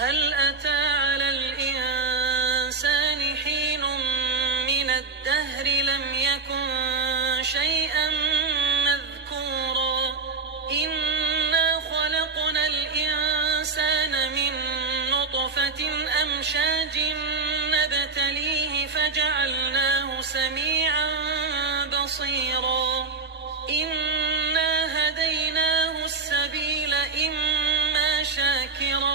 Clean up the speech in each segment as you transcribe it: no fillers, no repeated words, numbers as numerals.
هل أتى على الإنسان حين من الدهر لم يكن شيئا مذكورا إنا خلقنا الإنسان من نطفة أمشاج نبتليه فجعلناه سميعا بصيرا إنا هديناه السبيل إما شاكرا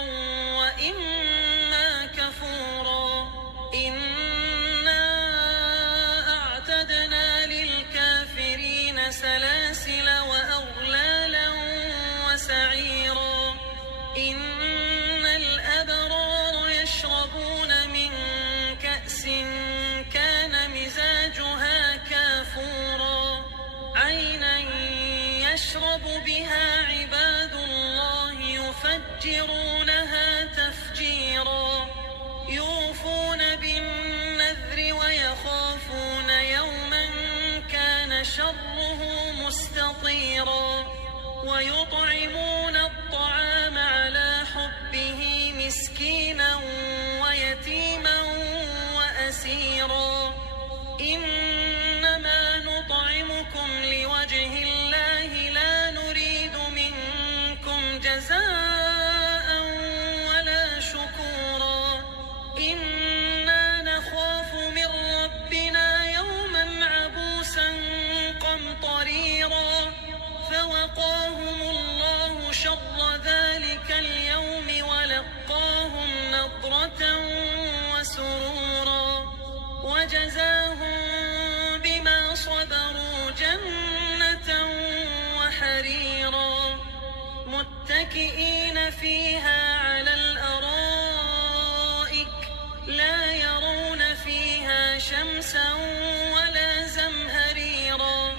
وإما كفورا إنا أعتدنا للكافرين سلاسل وأغلالا وسعيرا إن الأبرار يشربون من كأس كان مزاجها كافورا عينا يشرب بها عباد الله يفجرونها تفجيرا يوفون بالنذر ويخافون يوما كان شره مستطيرا ويطعمون الطعام على حبه مسكينا ويتيما وأسيرا إنما نطعمكم لوجه الله لا نريد منكم جزاء ولا شكورا إنا نخاف من ربنا يوما عبوسا قمطريرا فوقاهم الله شر ذلك اليوم ولقاهم نضرة وسرورا وجزاهم بما صبروا جنة وحريرا متكئين فيها على الأرائك لا يرون فيها شمسا ولا زمهريرا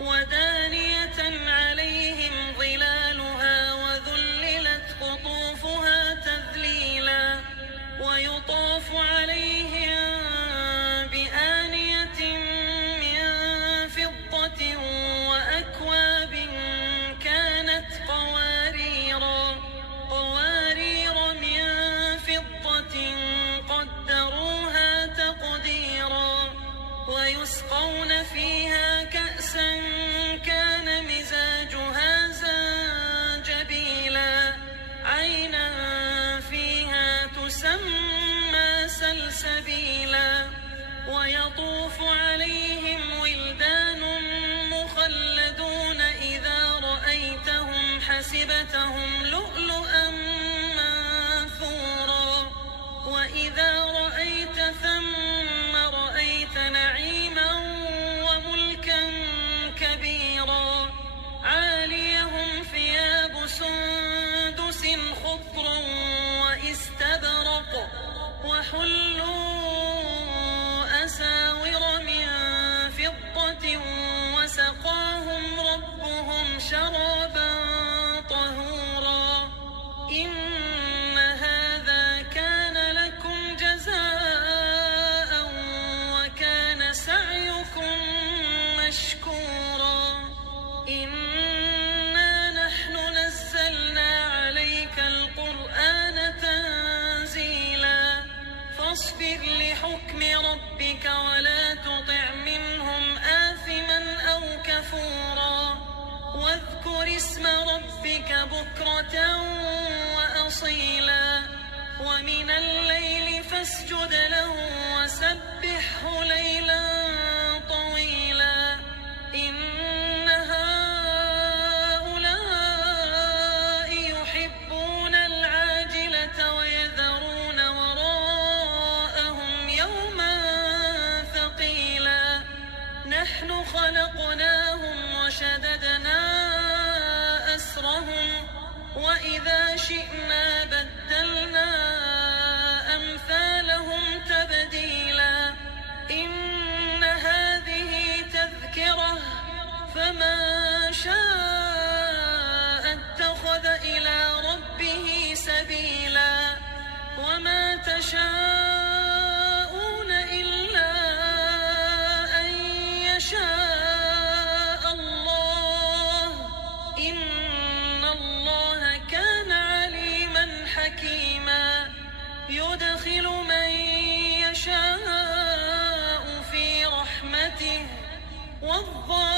ودانية عليهم ظلالها وذللت قطوفها تذليلا ويطاف عليهم بآنية من فضة وأكواب كانت قوارير من فضة قدروها تقديرا ويسقون فيها كأسا كان مزاجها زنجبيلا عينا فيها تسمى سلسبيلا ويطوف عليهم ولدان مخلدون إذا رأيتهم حسبتهم لؤلؤا منثورا وإذا رأيت ثم رأيت نعيما وملكا كبيرا عاليهم ثياب سندس خضر واستبرق وحلوا أساور من فضة وسقاهم ربهم شرابا طهورا إن هذا كان لكم جزاء وكان سعيكم مشكورا إنا نحن نزلنا عليك القرآن تنزيلا فاصبر لحكم ربك ولا تطع منهم آثما أو كفورا واذكر اسم ربك بكرة وأصيلا ومن الليل فاسجد له وسبحه ليلا طويلا إن هؤلاء يحبون العاجلة ويذرون وراءهم يوما ثقيلا نحن خلقناهم وشددنا أسرهم وإذا شئنا بدلنا أمثالهم تبديلا إن هذه تذكرة فمن شاء اتخذ إلى ربه سبيلا وما تشاءون إلا أن يشاء الله إن الله كان عليما حكيما يدخل من يشاء في رحمته والظالمين